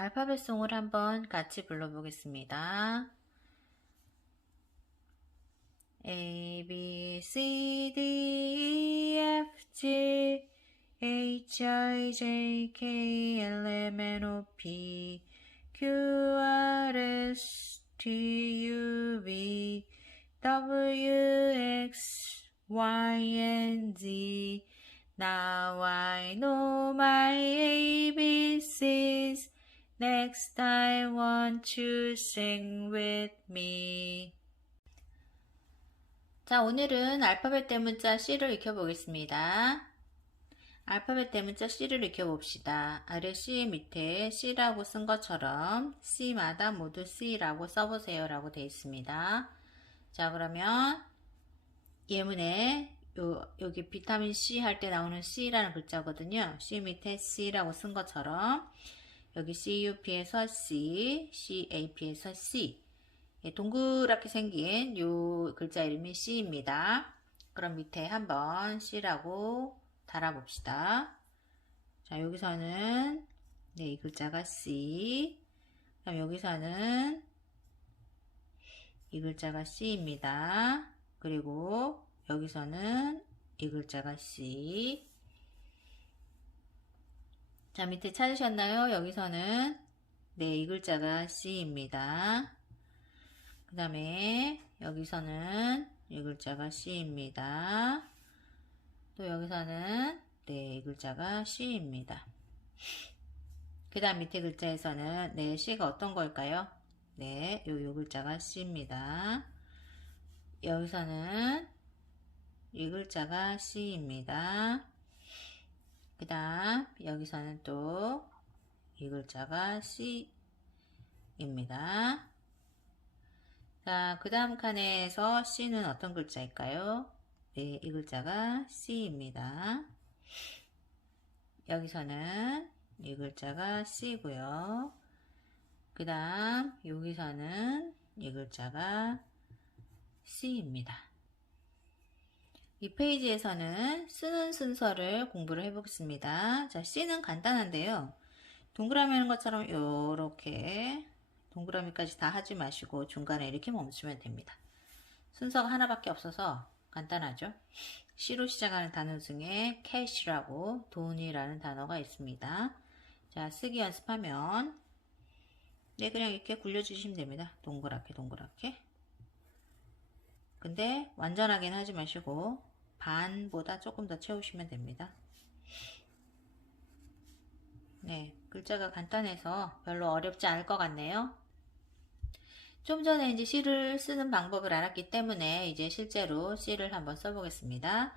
알파벳송을 한번 같이 불러보겠습니다. A, B, C, D, E, F, G, H, I, J, K, L, M, N, O, P, Q, R, S, T, U, V, W, X, Y, and Z. Now I know my ABCs. Next I want you sing with me. 자, 오늘은 알파벳 대문자 C를 익혀보겠습니다. 알파벳 대문자 C를 익혀봅시다. 아래 C 밑에 C라고 쓴 것처럼 C마다 모두 C라고 써보세요 라고 되어 있습니다. 자, 그러면 예문에 요, 여기 비타민 C 할 때 나오는 C라는 글자거든요. C 밑에 C라고 쓴 것처럼 여기 CUP에서 C, CAP에서 C 예, 동그랗게 생긴 요 글자 이름이 C입니다. 그럼 밑에 한번 C라고 달아봅시다. 자, 여기서는 네, 이 글자가 C 그럼 여기서는 이 글자가 C입니다. 그리고 여기서는 이 글자가 C. 자, 밑에 찾으셨나요? 여기서는 네, 이 글자가 C입니다. 그 다음에 여기서는 이 글자가 C입니다. 또 여기서는 네, 이 글자가 C입니다. 그 다음 밑에 글자에서는 네, C가 어떤 걸까요? 네, 요, 요 글자가 C입니다. 여기서는 이 글자가 C입니다. 그 다음 여기서는 또 이 글자가 C입니다. 자, 그 다음 칸에서 C는 어떤 글자일까요? 네, 이 글자가 C입니다. 여기서는 이 글자가 C고요. 그 다음 여기서는 이 글자가 C입니다. 이 페이지에서는 쓰는 순서를 공부를 해보겠습니다. 자, C는 간단한데요. 동그라미 하는 것처럼 이렇게 동그라미까지 다 하지 마시고 중간에 이렇게 멈추면 됩니다. 순서가 하나밖에 없어서 간단하죠. C로 시작하는 단어 중에 cash라고 돈이라는 단어가 있습니다. 자, 쓰기 연습하면 네, 그냥 이렇게 굴려주시면 됩니다. 동그랗게 동그랗게. 근데 완전하게는 하지 마시고 반보다 조금 더 채우시면 됩니다. 네, 글자가 간단해서 별로 어렵지 않을 것 같네요. 좀 전에 이제 C를 쓰는 방법을 알았기 때문에 이제 실제로 C를 한번 써보겠습니다.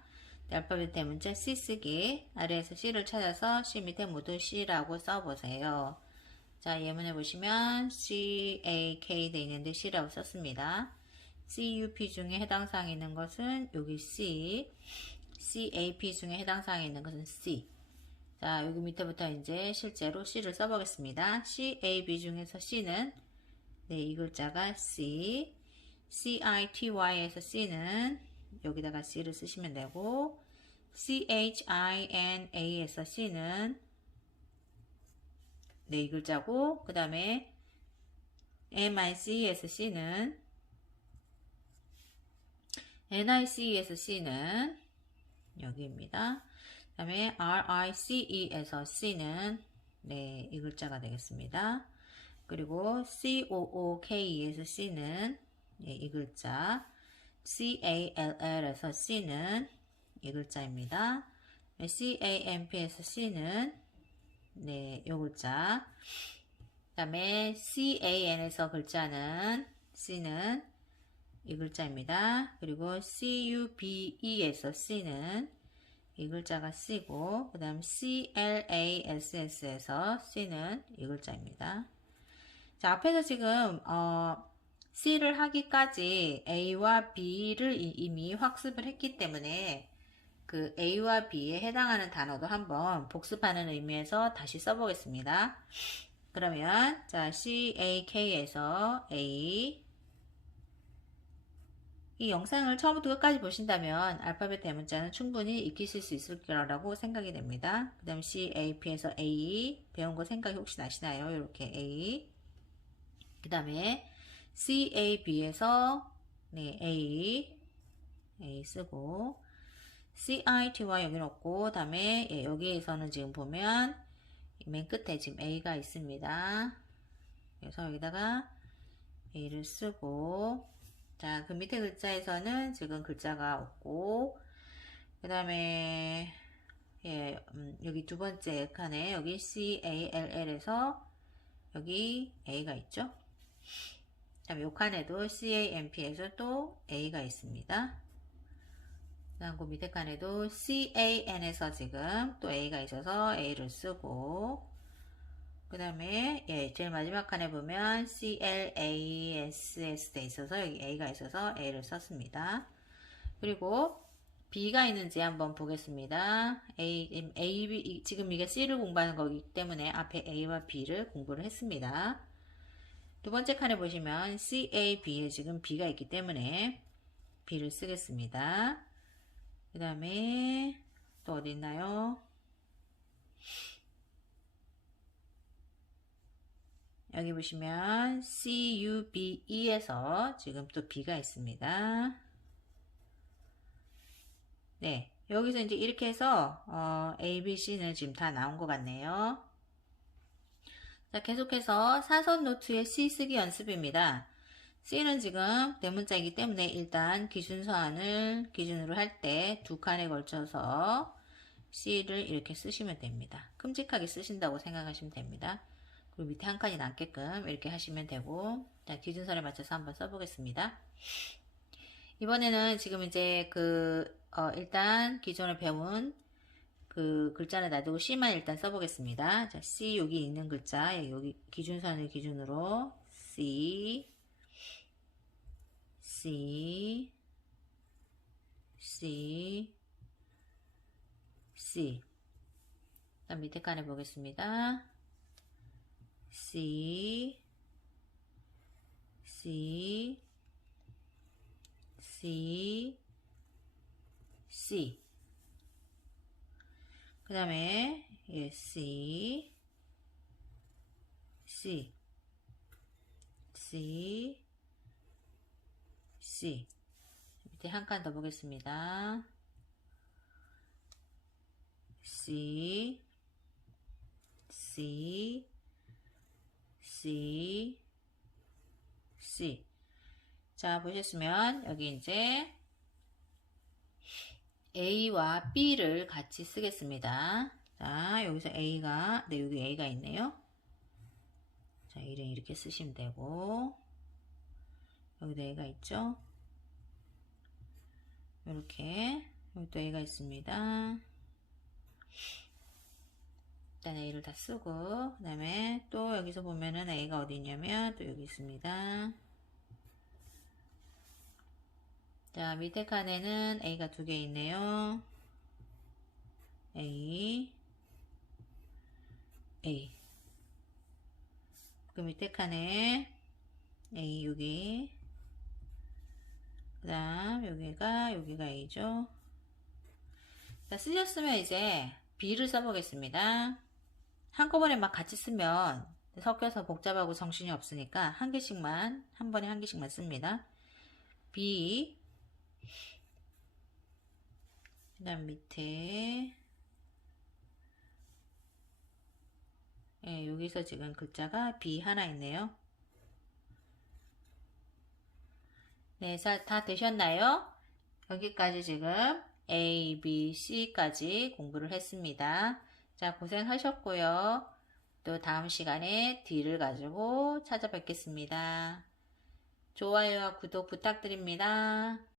네, 알파벳 대문자 C 쓰기 아래에서 C를 찾아서 C 밑에 모두 C라고 써보세요. 자, 예문에 보시면 C, A, K 돼 있는데 C라고 썼습니다. CUP 중에 해당 사항이 있는 것은 여기 C, CAP 중에 해당 사항이 있는 것은 C. 자, 여기 밑에부터 이제 실제로 C를 써보겠습니다. CAB 중에서 C는 네, 이 글자가 C, CITY에서 C는 여기다가 C를 쓰시면 되고 CHINA에서 C는 네, 이 글자고 그 다음에 MIC에서 C는 NIC에서 C는 여기입니다. 그 다음에 RICE에서 C는 네, 이 글자가 되겠습니다. 그리고 COOK에서 C는 네, 이 글자 CALL에서 C는 이 글자입니다. CAMP에서 C는 네, 요 글자 그 다음에 CAN에서 글자는 C는 이 글자입니다. 그리고 CUBE에서 C는 이 글자가 C고 그 다음 CLASS에서 C는 이 글자입니다. 자 앞에서 지금 어, C를 하기까지 A와 B를 이미 학습을 했기 때문에 그 A와 B에 해당하는 단어도 한번 복습하는 의미에서 다시 써보겠습니다. 그러면 자 CAK에서 A 이 영상을 처음부터 끝까지 보신다면 알파벳 대문자는 충분히 익히실 수 있을 거라고 생각이 됩니다. 그 다음 C, A, P에서 A 배운 거 생각이 혹시 나시나요? 이렇게 A 그 다음에 C, A, B에서 네, A A 쓰고 C, I, T와 여기 넣고 그 다음에 예, 여기에서는 지금 보면 맨 끝에 지금 A가 있습니다. 그래서 여기다가 A를 쓰고 자, 그 밑에 글자에서는 지금 글자가 없고 그 다음에 예, 음, 여기 두 번째 칸에 여기 C, A, L, L에서 여기 A가 있죠. 그 다음에 요 칸에도 C, A, M, P에서 또 A가 있습니다. 그 다음 그 밑에 칸에도 C, A, N에서 지금 또 A가 있어서 A를 쓰고 그 다음에 예, 제일 마지막 칸에 보면 C, L, A, S, S 돼 있어서 여기 A가 있어서 A를 썼습니다. 그리고 B가 있는지 한번 보겠습니다. A, A, B, 지금 이게 C를 공부하는 거기 때문에 앞에 A와 B를 공부를 했습니다. 두 번째 칸에 보시면 C, A, B에 지금 B가 있기 때문에 B를 쓰겠습니다. 그 다음에 또 어디 있나요? 여기 보시면 C, U, B, E에서 지금 또 B가 있습니다. 네, 여기서 이제 이렇게 해서 어, A, B, C는 지금 다 나온 것 같네요. 자, 계속해서 사선 노트의 C 쓰기 연습입니다. C는 지금 대문자이기 때문에 일단 기준 서안을 기준으로 할 때 두 칸에 걸쳐서 C를 이렇게 쓰시면 됩니다. 큼직하게 쓰신다고 생각하시면 됩니다. 그리고 밑에 한 칸이 남게끔 이렇게 하시면 되고 자, 기준선에 맞춰서 한번 써보겠습니다. 이번에는 지금 이제 그 어, 일단 기존에 배운 그 글자를 놔두고 C만 일단 써보겠습니다. 자, C 여기 있는 글자 여기 기준선을 기준으로 C C C C 그다음 밑에 칸에 보겠습니다. C C C C. 그 다음에 예, C C C C. 밑에 한 칸 더 보겠습니다. C C C 자 보셨으면 여기 이제 A와 B를 같이 쓰겠습니다. 자 여기서 A가 네 여기 A가 있네요. 자 이름 이렇게 쓰시면 되고 여기도 A가 있죠. 이렇게 여기도 A가 있습니다. 일단 A를 다 쓰고 그 다음에 또 여기서 보면은 A가 어디 있냐면 또 여기 있습니다. 자 밑에 칸에는 A가 두 개 있네요. A A 그 밑에 칸에 A 여기 그 다음 여기가 여기가 A죠. 자 쓰셨으면 이제 B를 써보겠습니다. 한꺼번에 막 같이 쓰면 섞여서 복잡하고 정신이 없으니까 한 개씩만 한 번에 한 개씩만 씁니다. B 그다음 밑에 예, 여기서 지금 글자가 B 하나 있네요. 네, 다 되셨나요? 여기까지 지금 A, B, C까지 공부를 했습니다. 자, 고생하셨고요. 또 다음 시간에 D를 가지고 찾아뵙겠습니다. 좋아요와 구독 부탁드립니다.